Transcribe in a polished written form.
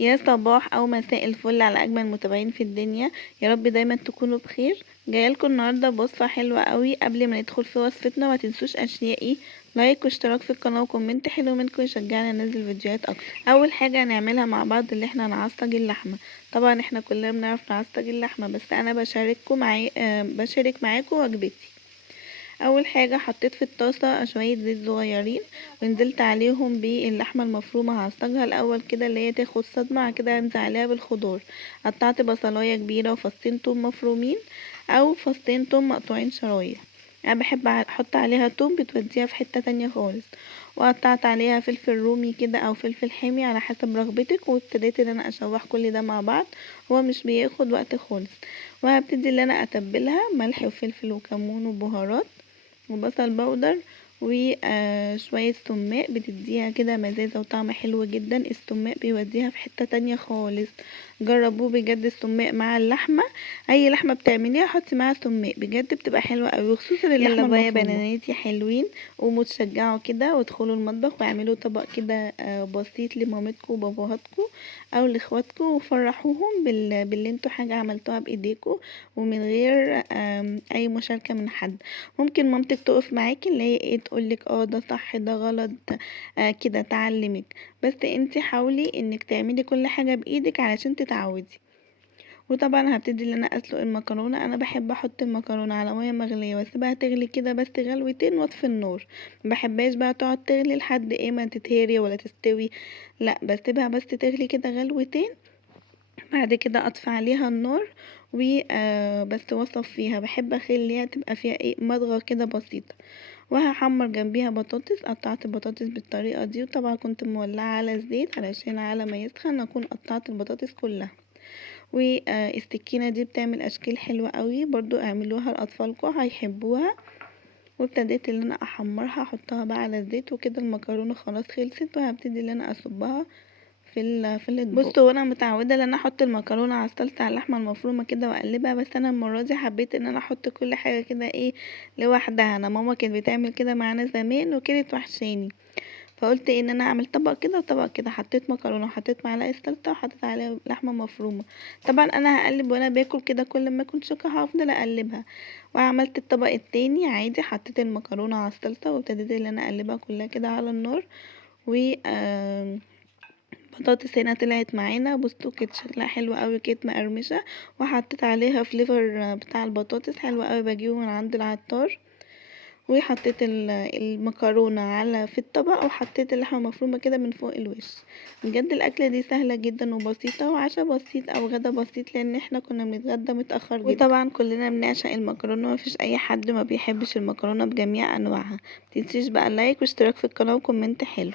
يا صباح او مساء الفل على اجمل متابعين في الدنيا. يا رب دايما تكونوا بخير. جايلكم النهارده بوصفه حلوه قوي. قبل ما ندخل في وصفتنا ما تنسوش اشيائي لايك واشتراك في القناه وكومنت حلو منكم يشجعني انزل فيديوهات اكتر. اول حاجه هنعملها مع بعض اللي احنا نعصج اللحمه. طبعا احنا كلنا بنعرف نعصج اللحمه، بس انا بشارك معاكم وجبتي. اول حاجه حطيت في الطاسه شويه زيت صغيرين ونزلت عليهم باللحمه المفرومه. هعصجها الاول كده اللي هي تاخد صدمه، بعد كده هنزل عليها بالخضار. قطعت بصلايه كبيره وفصين توم مفرومين او فصين توم مقطوعين شرايح. انا بحب احط عليها توم، بتوديها في حته تانية خالص. وقطعت عليها فلفل رومي كده او فلفل حامي على حسب رغبتك، وابتديت ان انا اشوح كل ده مع بعض. هو مش بياخد وقت خالص. وهبتدي ان انا اتبلها ملح وفلفل وكمون وبهارات وبصل بودر وشوية سماق، بتديها كده مزازة وطعم حلو جدا. السماق بيوديها في حتة تانية خالص. جربوه بجد السماق مع اللحمة. اي لحمة بتعمليها حطي معاها سماق، بجد بتبقى حلوة اوي، وخصوصا اللحمة يلا بقى يا المفرومة. بناناتي حلوين، قوموا تشجعوا كده وادخلوا المطبخ واعملوا طبق كده بسيط لمامتكم وباباهاتكم او لاخواتكم، وفرحوهم باللي انتوا حاجة عملتوها بايديكم ومن غير اي مشاركة من حد. ممكن مامتك تقف معاكي اللي هي ايه تقولك ده صح ده غلط، كده تعلمك. بس انتي حاولي انك تعملي كل حاجة بايدك علشان تتعودي. وطبعا هبتدي ان انا اسلق المكرونه. انا بحب احط المكرونه على ميه مغليه واسيبها تغلي كده بس غلوتين واطفي النار. مبحبهاش بقى تقعد تغلي لحد ايه ما تتهري ولا تستوي، لا بسيبها بس تغلي كده غلوتين. بعد كده اطفي عليها النار بس واصفيها. بحب اخليها تبقى فيها ايه مضغه كده بسيطه. وهحمر جنبيها بطاطس. قطعت البطاطس بالطريقه دي، وطبعا كنت مولعه على الزيت علشان على ما يسخن اكون قطعت البطاطس كلها. والسكينه دي بتعمل اشكال حلوه قوي، برضو اعملوها لاطفالكم هيحبوها. وابتديت ان انا احمرها احطها بقى على الزيت، وكده المكرونه خلاص خلصت. وهبتدي ان انا اصبها في الاطباق. بصوا انا متعوده ان انا احط المكرونه على الصلصه على اللحمه المفرومه كده واقلبها، بس انا المره دي حبيت ان انا احط كل حاجه كده ايه لوحدها. انا ماما كانت بتعمل كده معانا زمان وكانت وحشاني، فقلت ان انا اعمل طبق كده وطبق كده. حطيت مكرونه وحطيت معلقه سلطه وحطيت عليها لحمه مفرومه. طبعا انا هقلب وانا باكل كده، كل ما اكل شوكه هفضل اقلبها. وعملت الطبق التاني عادي، حطيت المكرونه على السلطه وابتديت ان انا اقلبها كلها كده على النار. و بطاطس هنا طلعت معانا، بصوا كانت شكلها حلو قوي، كانت مقرمشه. وحطيت عليها فليفر بتاع البطاطس حلو قوي بجيبه من عند العطار. وحطيت المكرونه على في الطبق، وحطيت اللحمه المفرومه كده من فوق الوش. بجد الاكله دي سهله جدا وبسيطه، وعشاء بسيط او غدا بسيط لان احنا كنا بنتغدى متاخر جدا. وطبعا كلنا بنعشق المكرونه، مفيش اي حد ما بيحبش المكرونه بجميع انواعها. متنسيش بقى اللايك واشتراك في القناه وكومنت حلو.